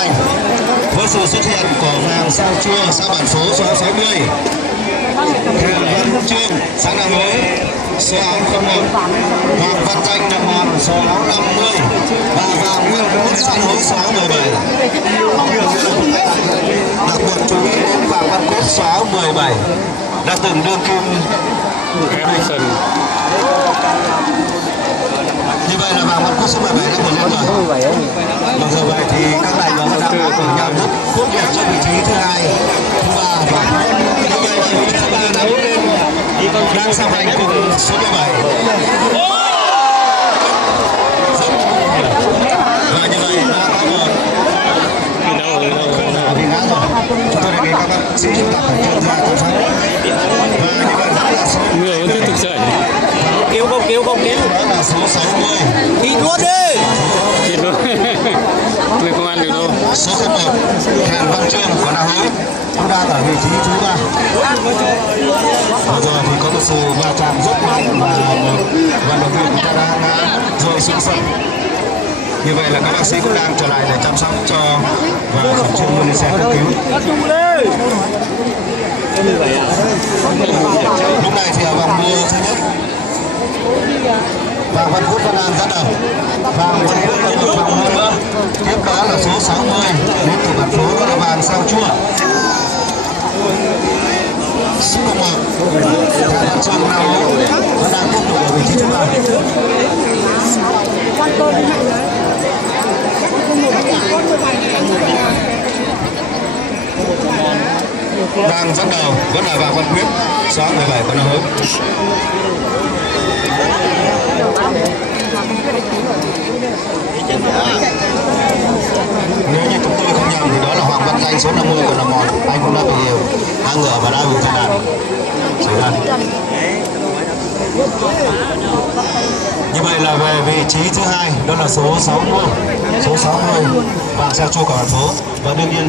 Anh với sự xuất hiện của vàng sao chua sang bản số 60, Hàn Văn Trương sáng đà hối số áo 01, Hoàng Văn Thanh nhập mòn số áo 50 và vàng Nguyễn Quốc sáng hối số áo 17. Đặc biệt chú ý đến vàng Văn Quốc số áo 17 đã từng đương kim như vậy là vàng Văn Quốc số 17 đã vượt lên rồi. Mặc dù vậy thì các đại nhóm đang đá cùng nhau rất quyết liệt cho vị trí thứ hai, thứ ba và như vậy là vị trí thứ ba đã bước lên đang song hành cùng số 17. Và như vậy đã có một không nào bị ngã rồi. Chúng tôi đề nghị các bác sĩ chúng ta phải chuyên gia chăm sóc. Và như vậy là số người vẫn tiếp tục chạy. Không cứu đó là số 60. Đi luôn đi. Chết luôn. Người công an được đâu. Số 01 Hàn Văn Trương của Đà Hối cũng đang ở vị trí thứ ba. Vừa rồi thì có một sự va chạm rất mạnh và vận động viên chúng ta đang rơi xuống sân. Như vậy là các bác sĩ cũng đang trở lại để chăm sóc cho và khẩn trương đưa lên xe cấp cứu. Lúc này thì ở vòng đua thứ nhất, Vàng Văn Quốc vẫn đang dẫn đầu. Vàng Văn Quốc có một vòng nữa. Tiếp đó là số 60 đến từ bản phố đó là vàng sao chua. Số 1 Hàn Văn Trương Đà Hối vẫn đang tiếp tục ở vị trí thứ ba. Đang dẫn đầu vẫn là Vàng Văn Quyết số 17 của Đà Hối. Nếu như chúng tôi không nhầm thì đó là Hoàng Văn Danh số 50 của Nà Mòn. Anh cũng đã bị ngã ngựa và đã bị tai nạn xảy ra. Như vậy là về vị trí thứ hai đó là số 60 vàng sao chua của thành phố và đương nhiên